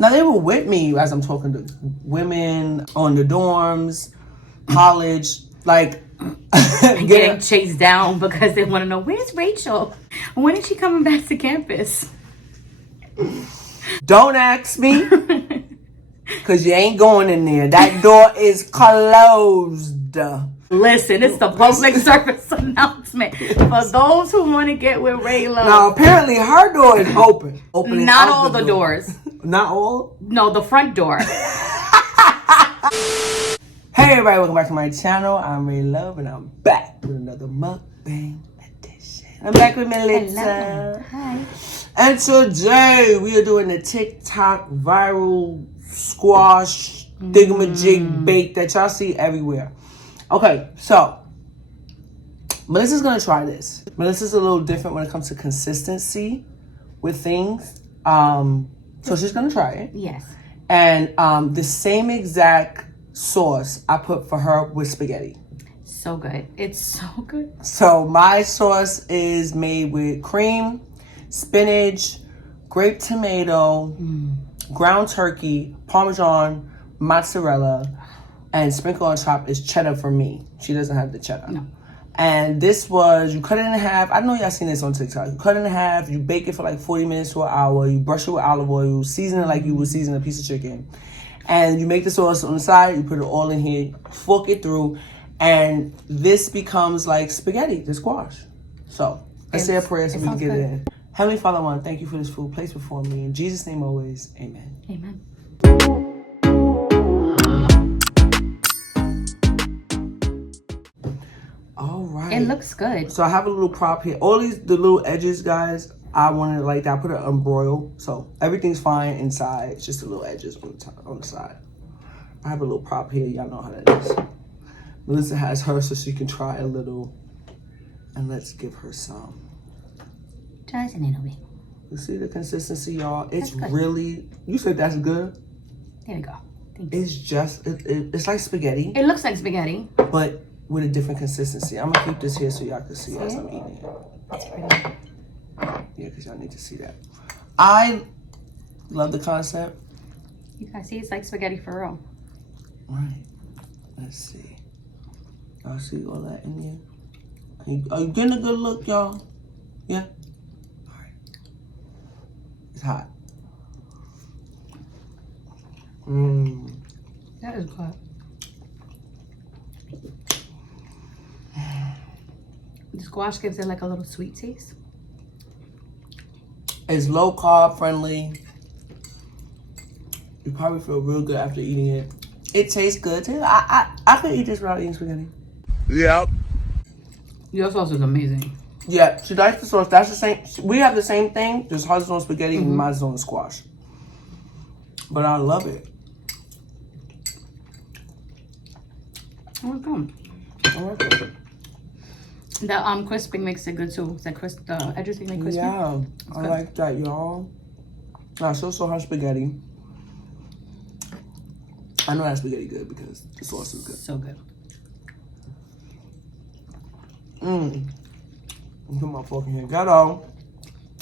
Now, they were with me as I'm talking to women on the dorms, college, like... getting chased down because they want to know, where's Rachel? When is she coming back to campus? Don't ask me, because you ain't going in there. That door is closed. Listen, it's the public service announcement for those who want to get with Raylo. Now, apparently, her door is open. Not all the doors. Not all? No, the front door. Hey, everybody, welcome back to my channel. I'm Ray Love, and I'm back with another mukbang edition. I'm back with Melissa. Hi. And today, we are doing the TikTok viral squash thingamajig bake that y'all see everywhere. Okay, so Melissa's gonna try this. Melissa's a little different when it comes to consistency with things. So she's gonna try it. Yes. And the same exact sauce I put for her with spaghetti. So good. It's so good. So my sauce is made with cream, spinach, grape tomato, ground turkey, Parmesan, mozzarella, and sprinkle on top is cheddar for me. She doesn't have the cheddar. No. And this was, you cut it in half. I know y'all seen this on TikTok. You cut it in half, you bake it for like 40 minutes to an hour, you brush it with olive oil, season it like you would season a piece of chicken. And you make the sauce on the side, you put it all in here, fork it through, and this becomes like spaghetti, the squash. So, let's say a prayer so we can get it in. Heavenly Father, I want to thank you for this food placed before me. In Jesus' name always, amen. Amen. All right. It looks good. So I have a little prop here. All the little edges, guys, I wanted like that. I put it embroiled. So everything's fine inside. It's just the little edges on the top, on the side. I have a little prop here. Y'all know how that is. Melissa has hers so she can try a little. And let's give her some. Just a little bit. You see the consistency, y'all? It's really, you said that's good? There we go. Thank you. It's just, it's like spaghetti. It looks like spaghetti. But with a different consistency. I'm going to keep this here so y'all can see as I'm eating it. That's pretty. Yeah, because y'all need to see that. I love the concept. You guys see, it's like spaghetti for real. Right. Let's see. Y'all see all that in there? Are you getting a good look, y'all? Yeah? All right. It's hot. That is good. The squash gives it like a little sweet taste. It's low carb friendly. You probably feel real good after eating it. It tastes good too. I could eat this without eating spaghetti. Yep. Your sauce is amazing. Yeah, she likes the sauce. That's the same. We have the same thing. Just hers is on spaghetti and mine's on squash. But I love it. Oh my God. I like it. The crisping makes it good too. The edges make crispy. Yeah, I like that, y'all. Now, she'll show her spaghetti. I know that spaghetti good because the sauce is good. So good. Put my fork in here. Ghetto.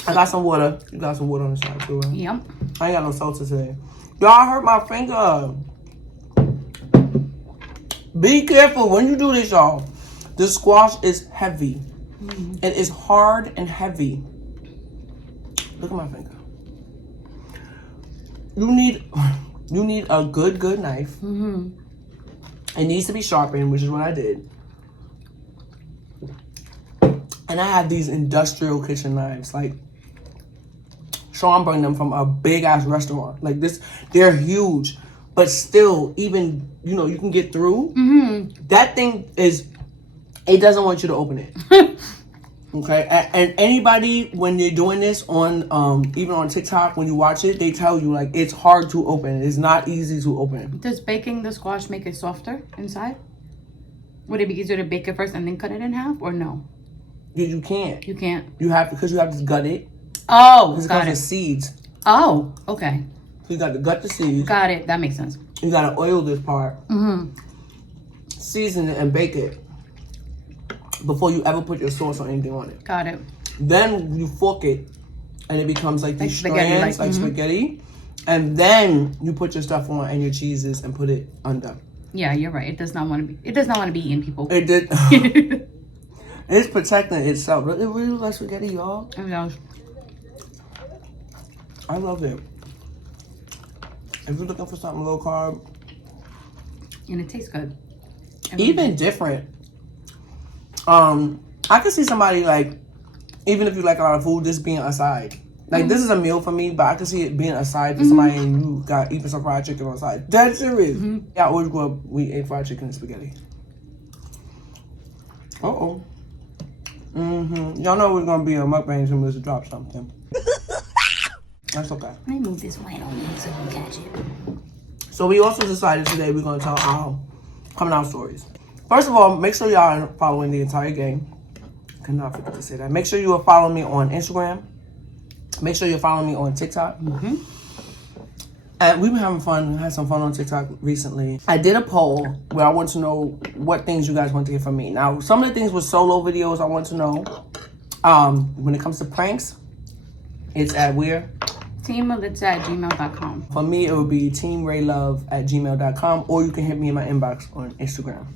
I got some water. You got some water on the side too, right? Yep. I ain't got no salsa today. Y'all, I hurt my finger. Be careful when you do this, y'all. The squash is heavy. It is hard and heavy. Look at my finger. You need a good knife. It needs to be sharpened, which is what I did. And I have these industrial kitchen knives. Like, Sean brought them from a big ass restaurant. Like this, they're huge. But still, even, you can get through. That thing is, it doesn't want you to open it. Okay? And anybody, when you're doing this on, even on TikTok, when you watch it, they tell you, like, it's hard to open. It's not easy to open. Does baking the squash make it softer inside? Would it be easier to bake it first and then cut it in half, or no? You can't. You can't? You have to, because you have to gut it. Oh, Because got it it. comes with seeds. Oh, okay. So you got to gut the seeds. Got it. That makes sense. You got to oil this part. Season it and bake it before you ever put your sauce or anything on it. Got it. Then you fork it and it becomes like these spaghetti, strands, like spaghetti. And then you put your stuff on and your cheeses and put it under. Yeah, you're right. It does not want to be. It does not want to be eating people. It did. It's protecting itself. It really looks like spaghetti, y'all. I know. I love it. If you're looking for something low carb, And it tastes good. even different. I can see somebody like, even if you like a lot of food, this being a side. Like this is a meal for me, but I can see it being a side for somebody, and you got even some fried chicken on the side. That's serious. Yeah, I always grew up. We ate fried chicken and spaghetti. Y'all know we're gonna be a mukbang soon as to drop something. That's okay. Let me move this white on me so you can catch it. So we also decided today we're gonna tell our coming out stories. First of all, make sure y'all are following the entire gang. Cannot forget to say that. Make sure you are following me on Instagram. Make sure you're following me on TikTok. And we've been having fun. Had some fun on TikTok recently. I did a poll where I want to know what things you guys want to hear from me. Now, some of the things were solo videos. I want to know. When it comes to pranks, it's at where? teammelitza@gmail.com. For me, it would be teamraylove@gmail.com, or you can hit me in my inbox on Instagram.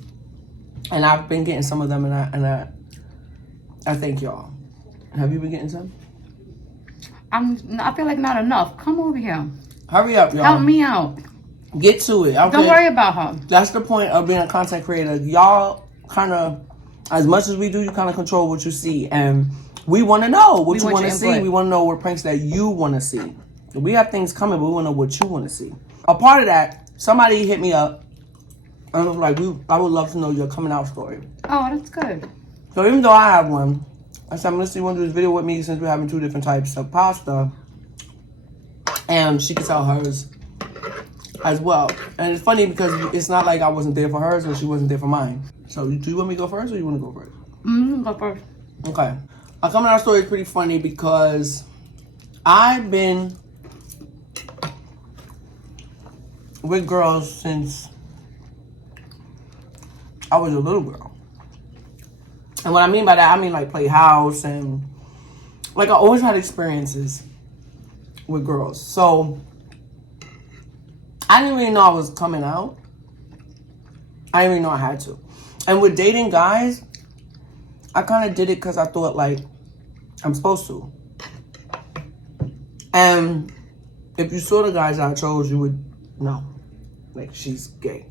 And I've been getting some of them, and I thank y'all. Have you been getting some? I feel like not enough. Come over here. Hurry up, y'all. Help me out. Get to it. Okay. Don't worry about her. That's the point of being a content creator. Y'all kind of, as much as we do, you kind of control what you see. And we want to know what you want to see. We want to know what pranks that you want to see. We have things coming, but we want to know what you want to see. A part of that, somebody hit me up. And was like, I would love to know your coming out story. Oh, that's good. So even though I have one, I said, Melissa, you want to do this video with me since we're having 2 different types of pasta? And she could tell hers as well. And it's funny because it's not like I wasn't there for hers or she wasn't there for mine. So do you want me to go first or you want to go first? Go first. Okay. My coming out story is pretty funny because I've been with girls since I was a little girl. And what I mean by that, I mean like play house and like I always had experiences with girls. So I didn't really know I was coming out. I didn't really know I had to. And with dating guys, I kind of did it because I thought like I'm supposed to. And if you saw the guys I chose, you would know. Like she's gay.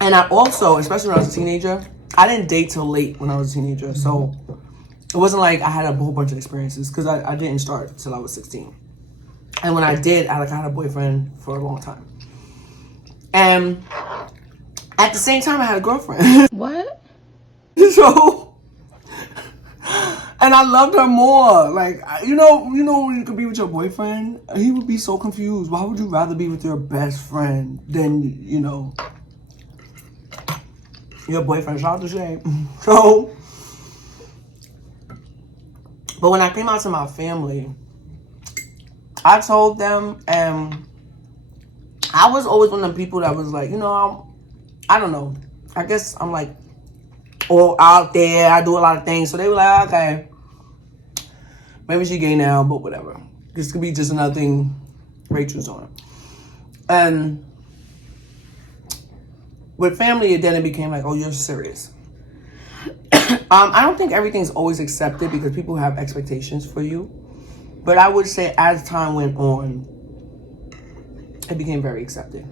And I also, especially when I was a teenager, I didn't date till late when I was a teenager. So it wasn't like I had a whole bunch of experiences because I didn't start till I was 16. And when I did, I had a boyfriend for a long time. And at the same time, I had a girlfriend. What? So, and I loved her more. Like, you know when you could be with your boyfriend, he would be so confused. Why would you rather be with your best friend than, your boyfriend? Shout out to Shay. So, but when I came out to my family, I told them, and I was always one of the people that was like, I don't know. I guess I'm like all out there. I do a lot of things. So they were like, okay, maybe she gay now, but whatever. This could be just another thing Rachel's on. And with family, then it became like, oh, you're serious. I don't think everything's always accepted because people have expectations for you. But I would say as time went on, it became very accepted.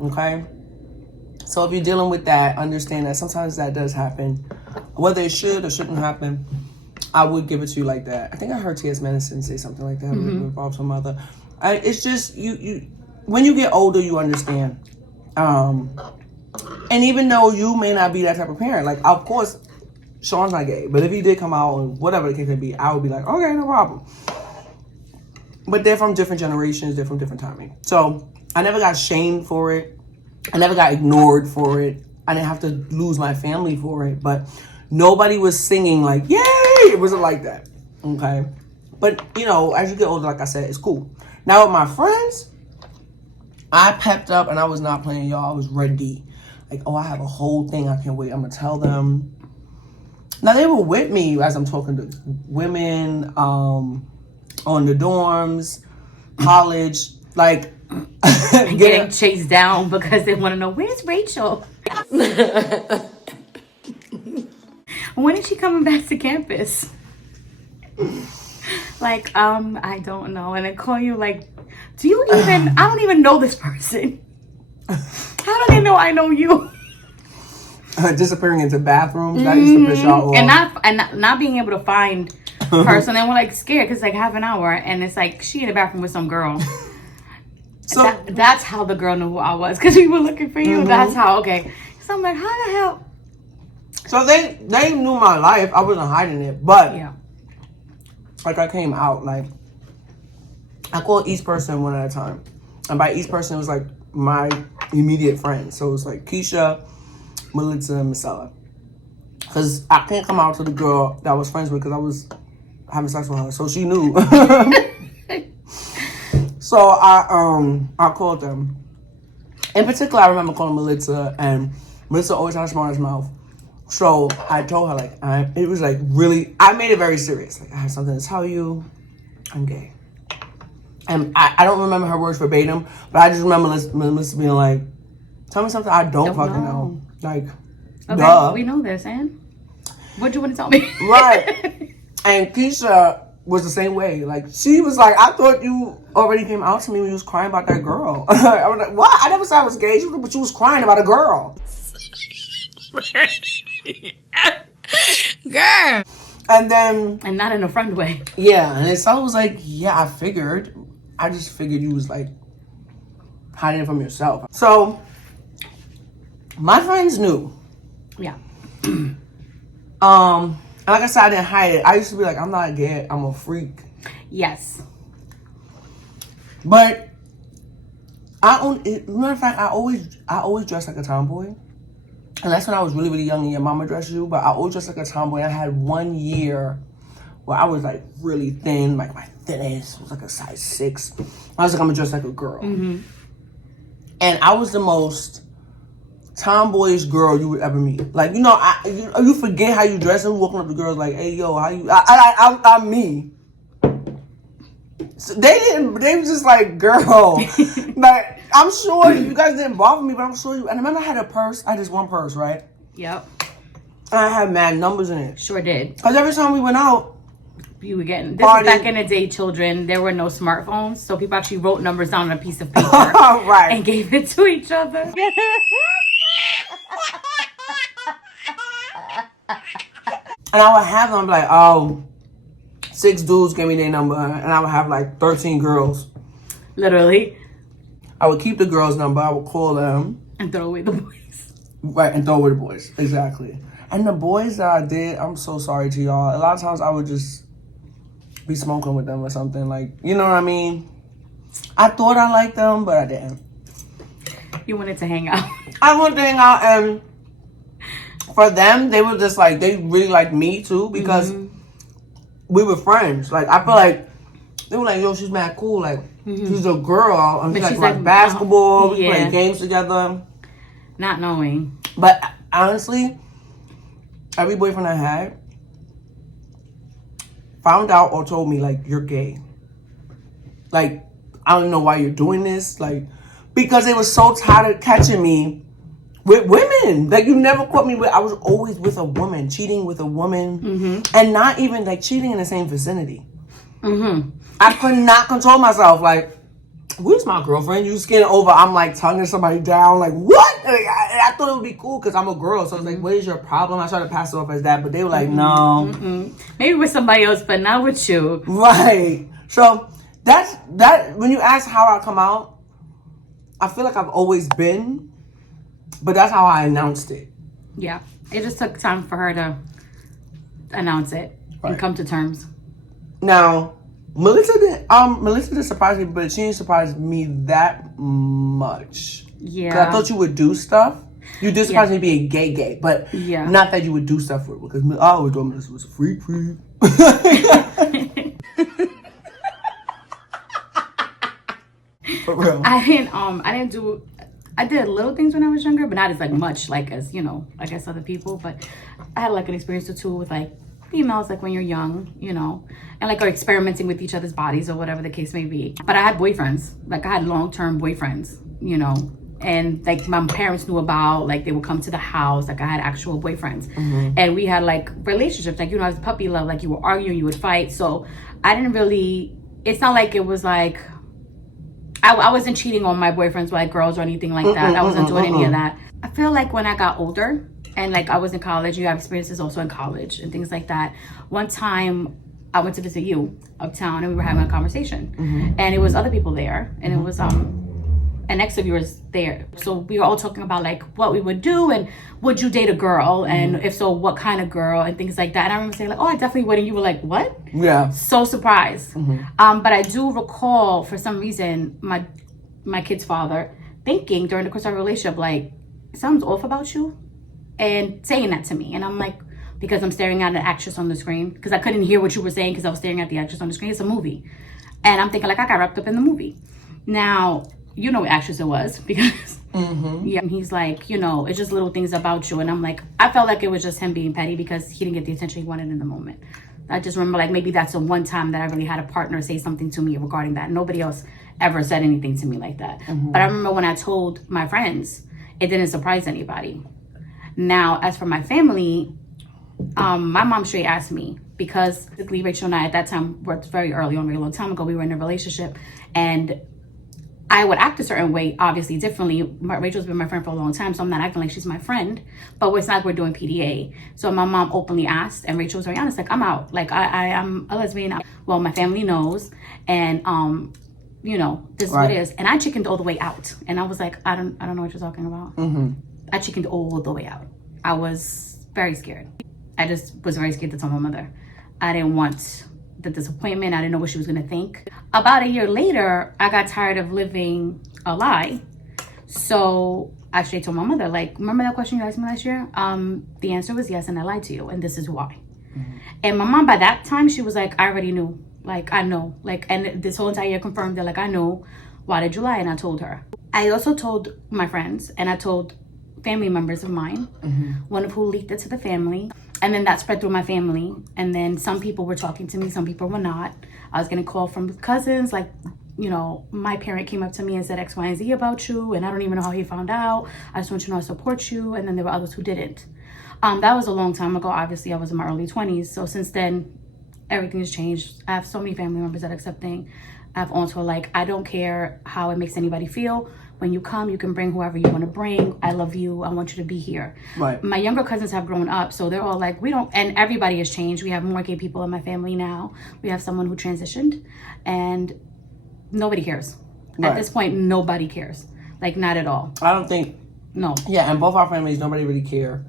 Okay? So if you're dealing with that, understand that sometimes that does happen. Whether it should or shouldn't happen, I would give it to you like that. I think I heard T.S. Madison say something like that. Involves her mother. It's just, you when you get older, you understand. And even though you may not be that type of parent, like, of course, Sean's not gay. But if he did come out, or whatever the case may be, I would be like, okay, no problem. But they're from different generations. They're from different timing. So I never got shamed for it. I never got ignored for it. I didn't have to lose my family for it. But nobody was singing like, yay! It wasn't like that. Okay? But, as you get older, like I said, it's cool. Now with my friends, I pepped up and I was not playing, y'all. I was ready. Like, oh, I have a whole thing. I can't wait. I'm going to tell them. Now they were with me as I'm talking to women, on the dorms, college, like getting chased down because they want to know, where's Rachel? When is she coming back to campus? Like, I don't know. And they call you like, do you even, I don't even know this person. How do they know I know you? Disappearing into bathrooms, that used to piss y'all off. And not being able to find her. So then we're like scared because it's like half an hour and it's like she in the bathroom with some girl. So that's how the girl knew who I was, because we were looking for you. That's how. Okay. So I'm like, how the hell? So they knew my life. I wasn't hiding it, but like I came out. Like I called each person one at a time, and by each person it was like my immediate friends. So it was like Keisha, Melissa, and Marcella. Because I can't come out to the girl that I was friends with because I was having sex with her, so she knew. So I called them. In particular, I remember calling Melissa, and Melissa always had a smart mouth. So I told her, like, it was like really, I made it very serious. Like, I have something to tell you. I'm gay. And I don't remember her words verbatim, but I just remember Melissa being like, tell me something I don't fucking know. Like, okay, duh. We know this, and what'd you want to tell me? Right. And Keisha was the same way. Like, she was like, I thought you already came out to me when you was crying about that girl. I was like, what? I never said I was gay. She was like, but you was crying about a girl. Girl. And then... And not in a friend way. Yeah. And then someone was like, yeah, I figured. I just figured you was, like, hiding it from yourself. So, my friends knew. Yeah. Like I said, I didn't hide it. I used to be like, I'm not gay. I'm a freak. Yes. But matter of fact, I always dressed like a tomboy. And that's when I was really, really young and your mama dressed you. But I always dressed like a tomboy. I had 1 year where I was like really thin, like my thinnest was like a size 6. I was like, I'm gonna dress like a girl. Mm-hmm. And I was the most tomboyish girl you would ever meet. Like, you know, you forget how you dress and walking up to girls like, hey, yo, how you... I'm me. So they was just like, girl. Like, I'm sure you guys didn't bother me, but I'm sure you... And I remember I had a purse. I had this one purse, right? Yep. And I had mad numbers in it. Sure did. Because every time we went out... You were getting... This was back in the day, children. There were no smartphones, so people actually wrote numbers down on a piece of paper. Right. And gave it to each other. And I would have them like, oh, 6 dudes gave me their number, and I would have like 13 girls. Literally. I would keep the girls' number. I would call them. And throw away the boys. Right, and throw away the boys. Exactly. And the boys that I did, I'm so sorry to y'all. A lot of times I would just be smoking with them or something. Like, you know what I mean? I thought I liked them, but I didn't. You wanted to hang out. I wanted to hang out, and for them, they were just like, they really liked me too, because we were friends. Like, I feel like they were like, yo, she's mad cool. Like, she's a girl, and she's like basketball, we play games together. Not knowing. But honestly, every boyfriend I had found out or told me, like, you're gay. Like, I don't know why you're doing this. Like, because they were so tired of catching me with women. Like, you never caught me with... I was always with a woman, cheating with a woman. And not even, like, cheating in the same vicinity. I could not control myself. Like, who's my girlfriend? You skin over, I'm, like, tonguing somebody down. Like, what? Like, I thought it would be cool because I'm a girl. So I was like, what is your problem? I tried to pass it off as that. But they were like, no. Maybe with somebody else, but not with you. Right. So, that when you ask how I come out, I feel like I've always been, but that's how I announced it. Yeah. It just took time for her to announce it and come to terms. Now, Melissa didn't surprise me, but she didn't surprise me that much. Yeah. Because I thought you would do stuff. You did surprise me being gay, but not that you would do stuff with it, because I always thought Melissa was a freak. For real. I didn't do I did little things when I was younger, but not as like much like as, you know, I guess other people. But I had like an experience or two with like females, like when you're young, you know, and like are experimenting with each other's bodies or whatever the case may be. But I had boyfriends, like I had long-term boyfriends, you know, and like my parents knew about, like they would come to the house, like I had actual boyfriends. And we had like relationships, like, you know, as puppy love, like you would argue, you would fight. So I didn't really, it's not like it was like, I wasn't cheating on my boyfriends with like girls or anything like that. I wasn't doing any of that. I feel like when I got older and like I was in college, you have experiences also in college and things like that. One time I went to visit you uptown and we were having a conversation and it was other people there and it was an ex of yours there. So we were all talking about like what we would do and would you date a girl and if so, what kind of girl and things like that. And I remember saying like, oh, I definitely would. And you were like, what? Yeah. So surprised. But I do recall for some reason my kid's father thinking during the course of our relationship, like something's off about you and saying that to me. And I'm like, because I'm staring at an actress on the screen because I couldn't hear what you were saying because I was staring at the actress on the screen. It's a movie. And I'm thinking like I got wrapped up in the movie. Now, you know what actress it was because yeah, and he's like, you know, it's just little things about you. And I'm like, I felt like it was just him being petty because he didn't get the attention he wanted in the moment. I just remember like maybe that's the one time that I really had a partner say something to me regarding that. Nobody else ever said anything to me like that. But I remember when I told my friends, it didn't surprise anybody. Now, as for my family, my mom straight asked me because Rachel and I at that time worked very early on, very long time ago. We were in a relationship and I would act a certain way, obviously differently. Rachel's been my friend for a long time, so I'm not acting like she's my friend, but it's not like we're doing PDA. So my mom openly asked, and Rachel was very honest, like, I'm out. Like, I'm a lesbian. Well, my family knows, and, you know, this is what it is. And I chickened all the way out. And I was like, I don't know what you're talking about. I chickened all the way out. I was very scared. I just was very scared to tell my mother. I didn't want the disappointment. I didn't know what she was going to think. About a year later, I got tired of living a lie. So I straight told my mother, like, remember that question you asked me last year? The answer was yes, and I lied to you, and this is why. And my mom, by that time, she was like, I already knew. Like, I know. Like, and this whole entire year confirmed that, like, I know. Why did you lie? And I told her. I also told my friends, and I told family members of mine, one of who leaked it to the family. And then that spread through my family. And then some people were talking to me, some people were not. I was getting called from cousins, like, you know, my parent came up to me and said X, Y, and Z about you, and I don't even know how he found out. I just want you to know I support you. And then there were others who didn't. That was a long time ago. Obviously, I was in my early 20s. So since then, everything has changed. I have so many family members that are accepting. I have aunts who are like, I don't care how it makes anybody feel. When you come, you can bring whoever you want to bring. I love you. I want you to be here. Right. My younger cousins have grown up, so they're all like, we don't, and everybody has changed. We have more gay people in my family now. We have someone who transitioned, and nobody cares. Right. At this point, nobody cares. Like, not at all. I don't think. No. Yeah, and both our families, nobody really care.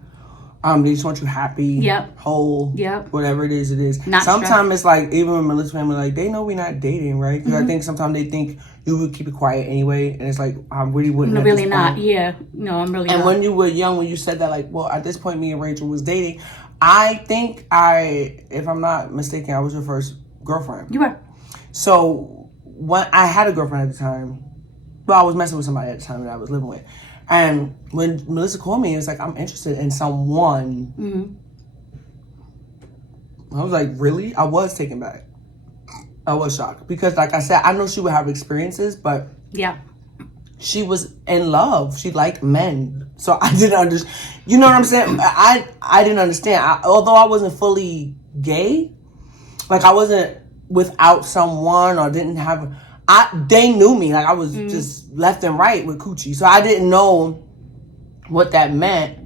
They just want you happy, whole, whatever it is, it is. Sometimes it's like, even with Melissa's family, like, they know we're not dating, right? Because I think sometimes they think you would keep it quiet anyway. And it's like, I really wouldn't. No, really not. Yeah. No, I'm really not. And when you were young, when you said that, like, well, at this point, me and Rachel was dating, I think if I'm not mistaken, I was your first girlfriend. You were. So, when I had a girlfriend at the time, well, I was messing with somebody at the time that I was living with. And when Melissa called me, it was like, I'm interested in someone. I was like, really? I was taken back. I was shocked. Because, like I said, I know she would have experiences, but she was in love. She liked men. So I didn't understand. You know what I'm saying? I didn't understand. Although I wasn't fully gay, like I wasn't without someone or didn't have... they knew me. Like, I was just left and right with coochie. So I didn't know what that meant.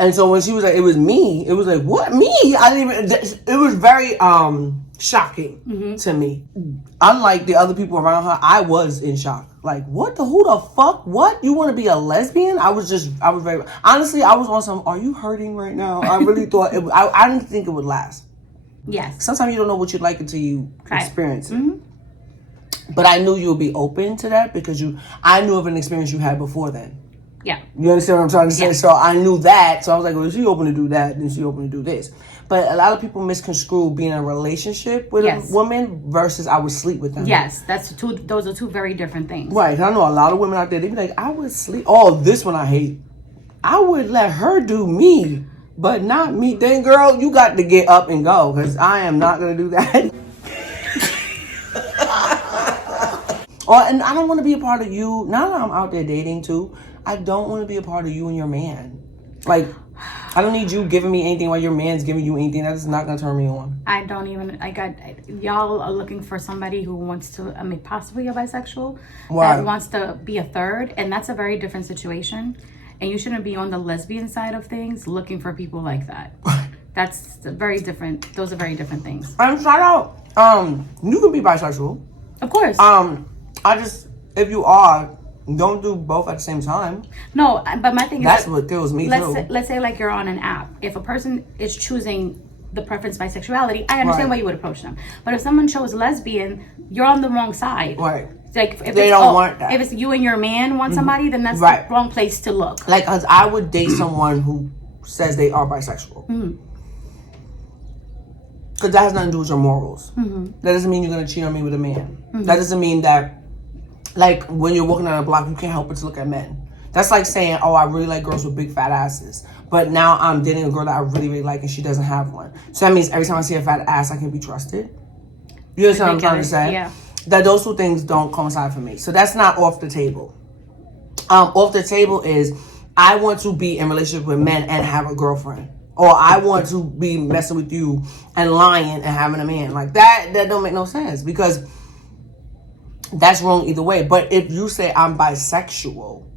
And so when she was like, it was me, it was like, what, me? I didn't even, it was very shocking to me. Unlike the other people around her, I was in shock. Like, who the fuck? What? You want to be a lesbian? I was very, honestly, I was on some, are you hurting right now? I really thought, I didn't think it would last. Yes. Sometimes you don't know what you like until you experience it. But I knew you would be open to that because I knew of an experience you had before then. Yeah. You understand what I'm trying to say? Yeah. So I knew that. So I was like, well, if she open to do that, then she open to do this. But a lot of people misconstrue being in a relationship with a woman versus I would sleep with them. Yes, those are two very different things. Right. I know a lot of women out there, they be like, I would sleep. Oh, this one I hate. I would let her do me, but not me. Then, girl, you got to get up and go because I am not going to do that. And I don't want to be a part of you. Now that I'm out there dating too, I don't want to be a part of you and your man. Like, I don't need you giving me anything while your man's giving you anything. That is not going to turn me on. I don't even, y'all are looking for somebody who wants to, possibly a bisexual, that wants to be a third, and that's a very different situation. And you shouldn't be on the lesbian side of things looking for people like that. That's very different. Those are very different things. And shout out, you can be bisexual. Of course. If you are, don't do both at the same time. No, but my thing is that's what kills me too. Let's say like you're on an app. If a person is choosing the preference bisexuality, I understand why you would approach them. But if someone chose lesbian, you're on the wrong side. Right. Like if they don't want that. If it's you and your man want somebody, then that's the wrong place to look. Like, cause I would date someone who says they are bisexual. Cause that has nothing to do with your morals. That doesn't mean you're gonna cheat on me with a man. That doesn't mean that. Like, when you're walking down a block, you can't help but to look at men. That's like saying, oh, I really like girls with big fat asses. But now I'm dating a girl that I really, really like and she doesn't have one. So that means every time I see a fat ass, I can be trusted. You understand what I'm trying to say? Yeah. That those two things don't coincide for me. So that's not off the table. Off the table is, I want to be in a relationship with men and have a girlfriend. Or I want to be messing with you and lying and having a man. Like, that don't make no sense. Because that's wrong either way. But if you say I'm bisexual,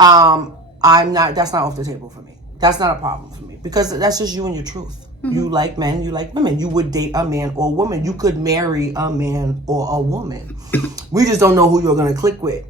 I'm not. That's not off the table for me. That's not a problem for me because that's just you and your truth. You like men, you like women. You would date a man or a woman. You could marry a man or a woman. We just don't know who you're gonna click with.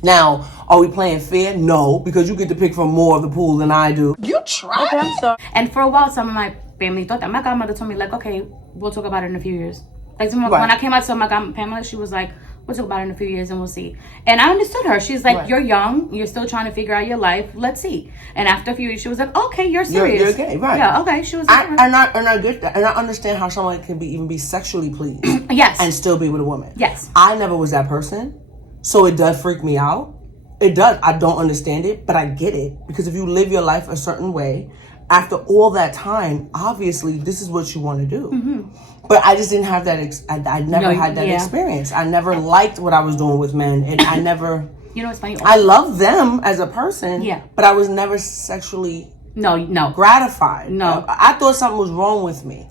Now, are we playing fair? No, because you get to pick from more of the pool than I do. You try. Okay, I'm sorry. And for a while, some of my family thought that. My godmother told me, like, okay, we'll talk about it in a few years. Like, when I came out to my family, she was like, we'll talk about it in a few years and we'll see. And I understood her. She's like, you're young. You're still trying to figure out your life. Let's see. And after a few years, she was like, okay, you're serious. You're gay, right. Yeah, okay. She was like, and I get that. And I understand how someone can even be sexually pleased. Yes. And still be with a woman. Yes. I never was that person. So it does freak me out. It does. I don't understand it, but I get it. Because if you live your life a certain way, after all that time, obviously, this is what you want to do. But I just didn't have that. I never had that experience. I never liked what I was doing with men, and I never. You know what's funny? I love them as a person. Yeah. But I was never sexually. No. Gratified. No. I thought something was wrong with me.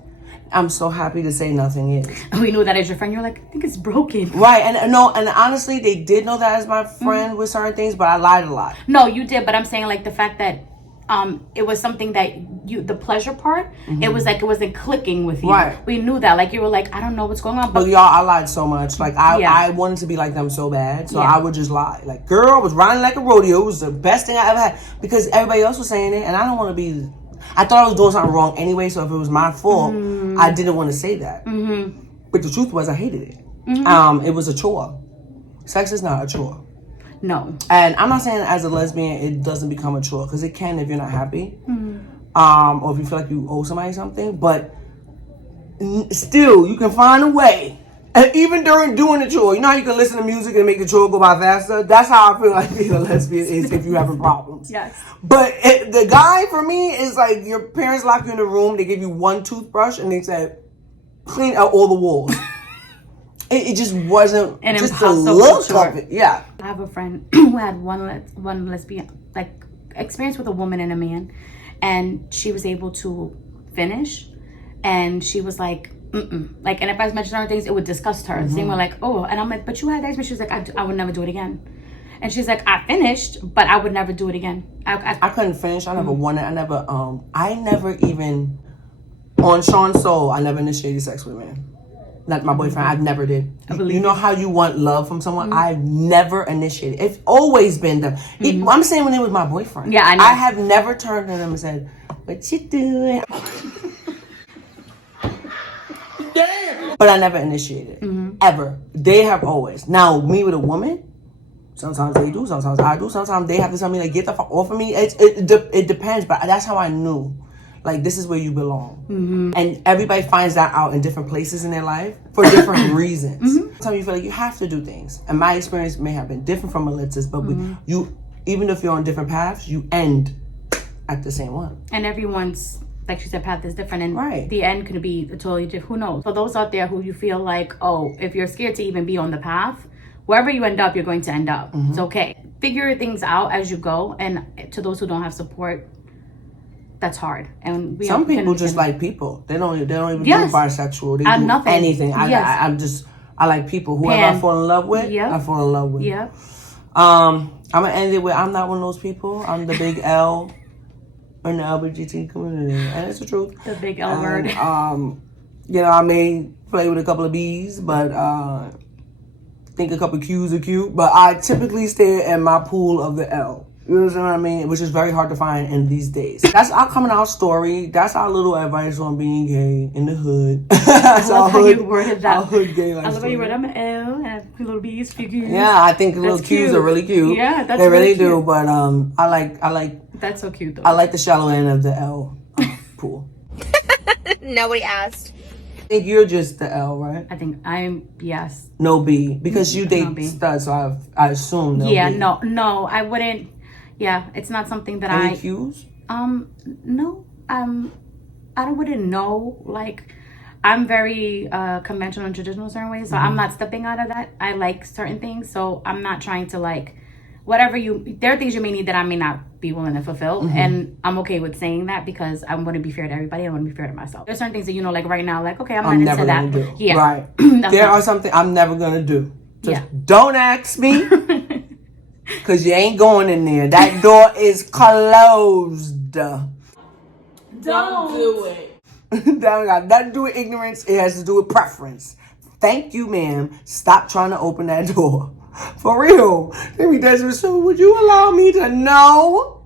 I'm so happy to say nothing is. We knew that as your friend. You're like, I think it's broken. Right, and honestly, they did know that as my friend with certain things, but I lied a lot. No, you did, but I'm saying like the fact that it was something that the pleasure part, it was like it wasn't clicking with you. Right. We knew that. Like you were like, I don't know what's going on. But y'all, I lied so much. Like I wanted to be like them so bad. So I would just lie. Like, girl, I was riding like a rodeo. It was the best thing I ever had. Because everybody else was saying it and I don't want to be. I thought I was doing something wrong anyway, so if it was my fault, I didn't want to say that. But the truth was I hated it. It was a chore. Sex is not a chore. No. And I'm not saying as a lesbian it doesn't become a chore, because it can if you're not happy. Or if you feel like you owe somebody something. But still, you can find a way. And even during doing the chore, you know how you can listen to music and make the chore go by faster? That's how I feel like being a lesbian is if you're having problems. Yes. But the guy, for me, is like your parents lock you in a room, they give you one toothbrush, and they said, clean out all the walls. It just wasn't an just the look of it. Yeah. I have a friend who had one lesbian like experience with a woman and a man, and she was able to finish, and she was like, like, and if I was mentioning certain things, it would disgust her. The same way, like, oh, and I'm like, but you had that experience. She was like, I would never do it again. And she's like, I finished, but I would never do it again. I couldn't finish. I never wanted. I never even on Sean's soul. I never initiated sex with a man. Not my boyfriend. I never did. You know how you want love from someone? I've never initiated. It's always been them. I'm saying when it was my boyfriend. Yeah, I know. I have never turned to them and said, "What you doing?" Damn. But I never initiated. Ever. They have always. Now, me with a woman, sometimes they do, sometimes I do, sometimes they have to tell me, like, get the fuck off of me. It depends, but that's how I knew. Like, this is where you belong. And everybody finds that out in different places in their life for different reasons. Sometimes you feel like you have to do things. And my experience may have been different from Melissa's, but even if you're on different paths, you end at the same one. And everyone's, like she said, path is different. And right. the end could be totally different. Who knows? For those out there who you feel like, oh, if you're scared to even be on the path, wherever you end up, you're going to end up. It's okay. Figure things out as you go. And to those who don't have support, that's hard. And some people just like people. They don't even do bisexual. They do nothing. Anything. I like people. Whoever I fall in love with, I fall in love with. Yeah. I'm gonna end it with, I'm not one of those people. I'm the big L in the LBGTQ community, and it's the truth. The big L word. You know, I may play with a couple of B's, but think a couple of Q's are cute. But I typically stay in my pool of the L. You know what I mean? Which is very hard to find in these days. That's our coming out story. That's our little advice on being gay in the hood. That's I love how you worded that. Our hood gay life. I love how you worded, I'm an L, and I have little B's figures. Yeah, I think little Q's are really cute. Yeah, that's they really cute. do. But I like. That's so cute though. I like the shallow end of the L pool. Nobody asked. I think you're just the L, right? I think I'm, yes. No B, because you date studs, so I assume no B. No, I wouldn't. Yeah, it's not something that Any Q's? No, I wouldn't know. Like, I'm very conventional and traditional in certain ways, so I'm not stepping out of that. I like certain things, so I'm not trying to like, there are things you may need that I may not be willing to fulfill, and I'm okay with saying that because I want to be fair to everybody. I want to be fair to myself. There's certain things that, you know, like right now, like, okay, I'm not into that. Do. Yeah, right. There are something I'm never gonna do. Just don't ask me. Because you ain't going in there. That door is closed. Don't do it. That got nothing to do with ignorance. It has to do with preference. Thank you, ma'am. Stop trying to open that door. For real. Maybe that's so. Would you allow me to know?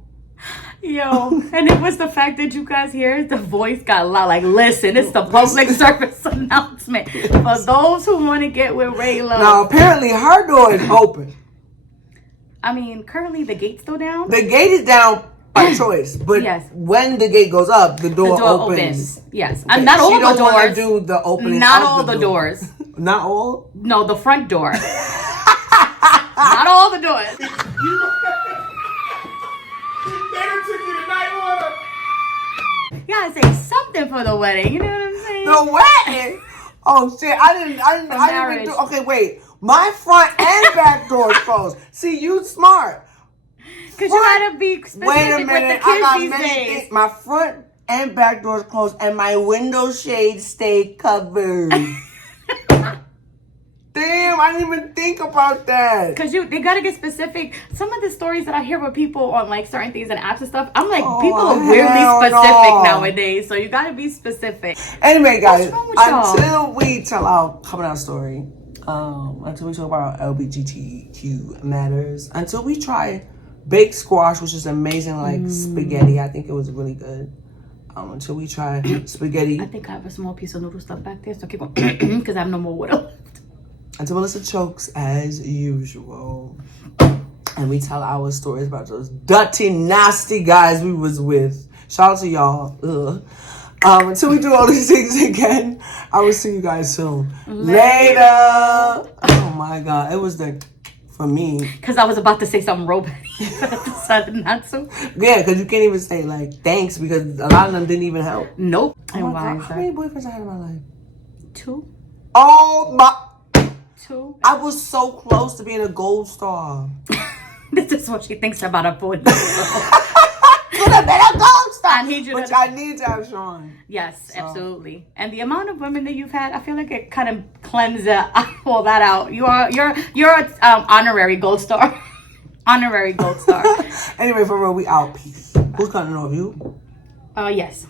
Yo, and it was the fact that you guys hear the voice got loud. Like, listen, it's the public service announcement. For those who want to get with Raylo. Now, apparently her door is open. I mean, currently the gate's still down. The gate is down by choice, but when the gate goes up, the door opens. Yes, Okay. not all she the don't doors. Want to do the opening. Not all the doors. Not all. No, the front door. Not all the doors. They done took you to night water. You gotta say something for the wedding. You know what I'm saying? The wedding. Oh shit! I didn't even do. Okay, wait. My front and back door is closed. See, you smart. Because you gotta be specific Wait a minute. with the I got kids many these days. things. My front and back doors closed, and my window shades stay covered. Damn, I didn't even think about that. Because they gotta get specific. Some of the stories that I hear with people on like certain things and apps and stuff, I'm like, people are weirdly specific nowadays. So you gotta be specific. Anyway, guys, what's wrong with y'all? until we tell our coming out story, until we talk about LBGTQ matters, until we try baked squash, which is amazing, like spaghetti. I think it was really good. Until we try spaghetti. I think I have a small piece of noodle stuff back there, so keep on because I have no more water. Until Melissa chokes as usual. And we tell our stories about those dirty, nasty guys we was with. Shout out to y'all. Ugh. Until we do all these things again, I will see you guys soon. Later. Oh my God. It was for me. Because I was about to say something real bad. I decided not to. Yeah, because you can't even say like thanks because a lot of them didn't even help. Nope. Oh my God. How many boyfriends I had in my life? 2. Oh my. 2. I was so close to being a gold star. This is what she thinks about a boy. Could have been a gold star. I need you which to. I need to have Sean. Yes, absolutely. And the amount of women that you've had, I feel like it kind of cleanses all that out. You're an honorary gold star. Honorary gold star. Anyway, for real, we out. Peace. Who's cutting off you? Yes.